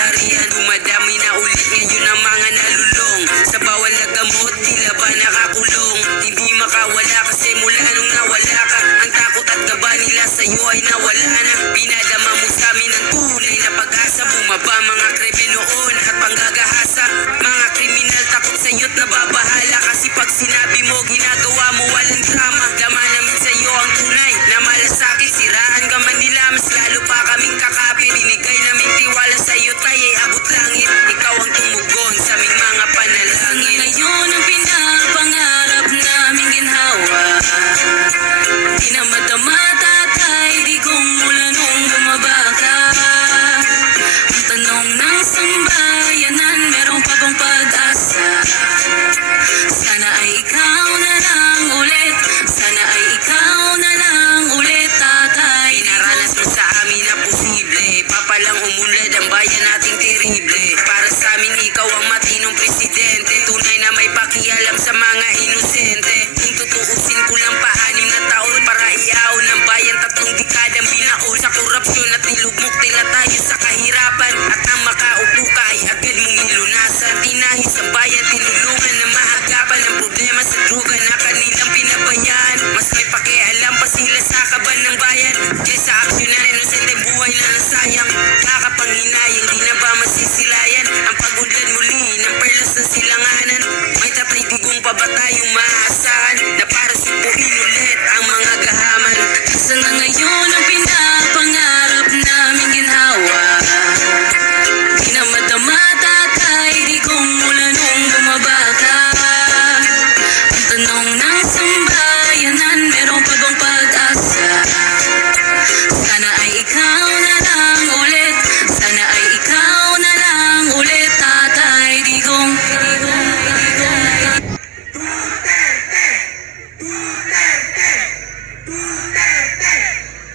hari-harian. Dumadami na ulit ngayon ang mga nalulong. Sa bawal na gamot, tila ba nakakulong. Hindi makawala kasi mula nung nawala ka. Ang takot at gaba nila sa'yo ay nawala na. Pinadama mo sa amin ang tunay na pag-asa. Bumaba mga krimen noon at panggagahasa. Mga kriminal takot sa'yo't nababahala. Kasi pag sinabi mo, ginagawa mo walang drama. Dama namin sa'yo ang tunay na malasakit. Siraan ka man nila, mas lalo pa kaming kakapit. Binigay namin tiwala sa'yo, tayo ay abot langit. Ikaw ang tumugon sa aming mga panalangin. Ngayon ang pinapangarap naming ginhawa. Di na madama tatay, di kong mula nung bumaba ka. Ang tanong ng sambayanan, meron pa bang pag-asa? Sana ay ikaw na lang ulit. Sana ay ikaw na lang ulit, tatay. Inaranas mo sa amin na posible. Papalang umunlad ang bayan nating terible. Para sa amin ikaw ang matinong presidente. Tunay na may pakialam sa mga inosente. Kung tutuusin ko lang pa 6 na taon para iaon ng bayan 3 dekadang binaon. Sa korupsyon at nilugmok nila tayo sa kahirapan. At ang makaupo ka ay agad mong nilunasan. Tinahis ang bayan, tinulungan na maagapan ang problema sa druga na kanilang pinabayaan. Mas may pakialam pa sila sa kaban ng bayan kaysa aksyon na inosente buhay na nasayang. Kakapanghinayang di na ba masisilayan ang pag-unlad muli ng perlas ng silanganan. May tatay digong pa ba tayong maaasahan na para supuin ulit ang mga gahaman? Asa na ngayon ang pinapangarap naming ginhawa? Di na madama tatay, di kong mula nung bumaba ka. Ang tanong ng sambayanan, meron pa bang pag-asa? Sana ay ikaw na lang ulit. Sana ay ikaw na lang ulit, tatay, di kong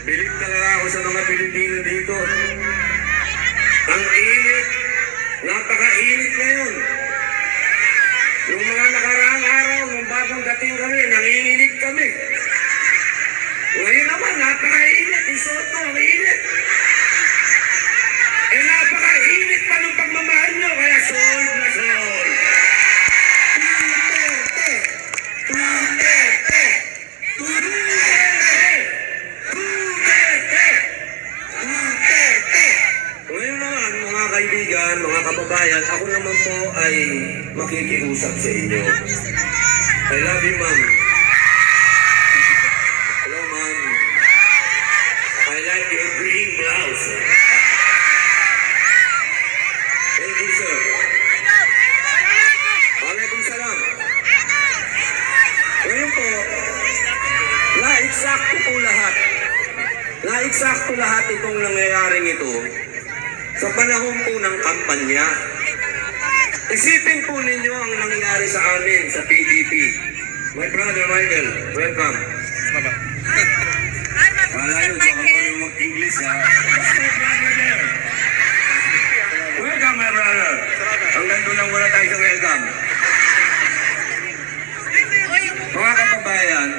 Bilib talaga ako sa mga Pilipino dito. Ang init, napaka-init ngayon. Yung mga nakaraang araw, nung bagong dating kami, nanginginig kami. Ngayon naman, napaka-init. Isoto, ang init. Eh, napaka-init pa ng pagmamahal nyo, kaya sold na sold. Duterte! Duterte! Duterte! Duterte! Duterte! Ngayon naman, mga kaibigan, mga kababayan, ako naman po ay makikiusap sa inyo. I love you, ma'am. Hello, ma'am. I like your green blouse. Thank you, sir. Alaikum salam. Ngayon po, na-eksakto po lahat. Na-eksakto lahat itong nangyayaring ito sa panahon po ng kampanya. Isipin po ninyo ang nangyari sa amin sa PDP. My brother Michael, welcome. Wala yun, baka mo yung mag-English ha. Welcome, my brother. Hanggang doon lang wala tayo sa welcome. Mga kababayan,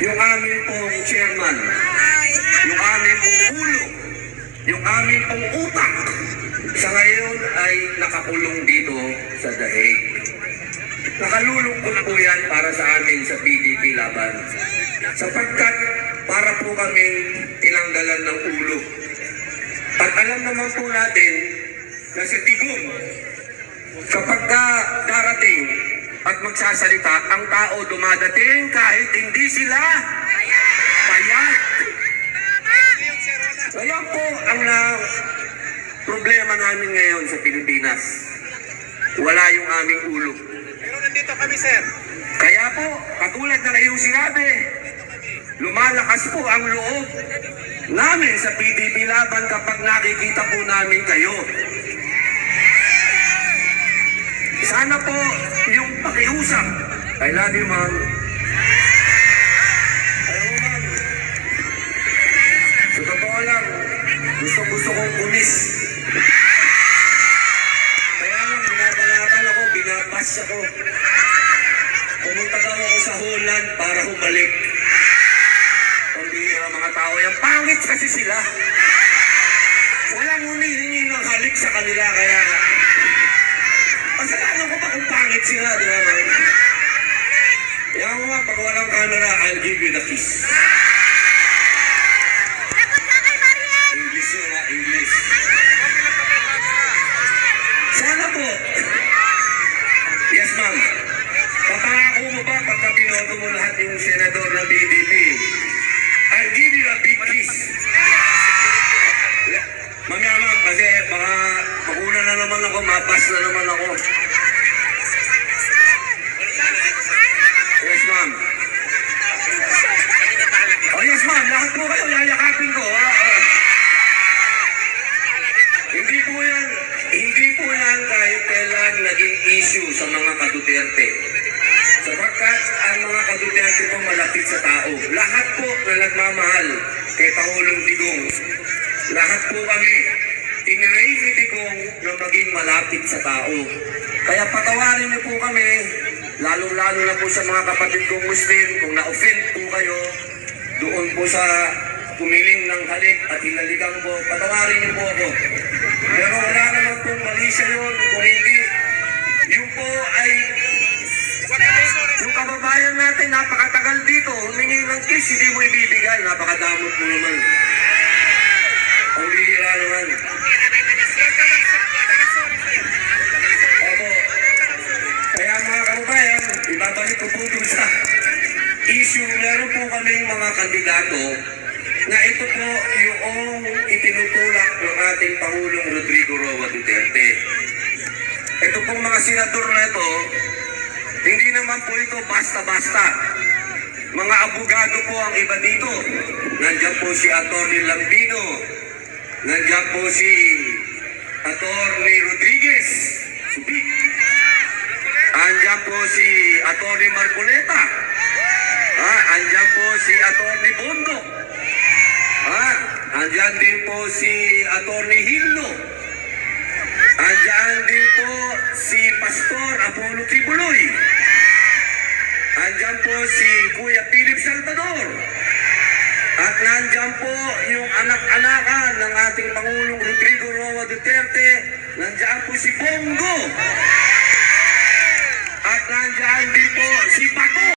yung aming pong chairman, yung aming pong ulo, yung aming pong utak, sa ngayon ay nakakulong dito sa Dahig. Nakalulungkot po yan para sa amin sa PDP laban. Sapagkat para po kaming tinanggalan ng ulo. At alam naman po natin na si Tigong, kapag darating at magsasalita, ang tao dumadating kahit hindi sila payat. Kaya po ang problema namin ngayon sa Pilipinas. Wala yung aming ulo. Pero nandito kami, sir. Kaya po, katulad ng iyong sinabi, lumalakas po ang loob namin sa PDP laban kapag nakikita po namin kayo. Sana po yung pakiusap. I love you, ma'am. Ayaw, ma'am. Sa totoo lang, gusto kong pulis. Kaya lang, binabalatan ako, binabas ako. Pumunta daw ako sa Holland para humalik. Pambihira mga tao yan. Pangit kasi sila. Wala lang humihingi ng halik sa kanila, kaya kasalanan ko pa kung pangit sila, di ba? Kaya mo nga, pag walang camera, I'll give you the kiss. English yun ha, English. Sana po. Yes, ma'am. Papangako mo ba pagka binoto mo lahat yung senador ng BDP? I'll give you a big kiss. Mamaya ma'am, kasi baka makuna na naman ako, mapas na naman ako. Yes, ma'am. Oh, yes, ma'am. Lahat po kayo, yayakapin ko. Hindi po yan kahit kailan naging issue sa mga kaduterte. Sapagkat ang mga kaduterte po malapit sa tao. Lahat po na nagmamahal kay Pangulong Digong. Lahat po kami, tinirain ni Digong na maging malapit sa tao. Kaya patawarin niyo po kami, lalong-lalo na po sa mga kapatid kong Muslim, kung na-offend po kayo, doon po sa pumiling ng halik at hinalikan po, patawarin niyo po ako. Pero wala naman pong mali siya yun, kung hindi, yun po ay, yung kababayan natin, napakatagal dito, humingi ng kiss, hindi mo ibibigay, napakadamot mo naman. Ang bihira naman. Opo. Kaya mga kababayan, ibabalik ko po ito sa issue. Meron po kaming mga kandidato na ito po yung itinutulak ng ating Pangulong Rodrigo Roa Duterte. Ito pong mga senador na ito, hindi naman po ito basta-basta. Mga abogado po ang iba dito. Nandiyan po si Atty. Lambino. Nandiyan po si Atty. Rodriguez. Subik. Andiyan po si Atty. Marcoleta. Andiyan po si Atty. Bondo. Andiyan din po si Atty. Hillo. Andiyan din po si Pastor Apollo Kibuloy. Andiyan po si Kuya Philip Salvador. At nandiyan po yung anak-anakan ng ating Pangulong Rodrigo Roa Duterte. Nandiyan po si Bongo. At nandiyan din po si Pato.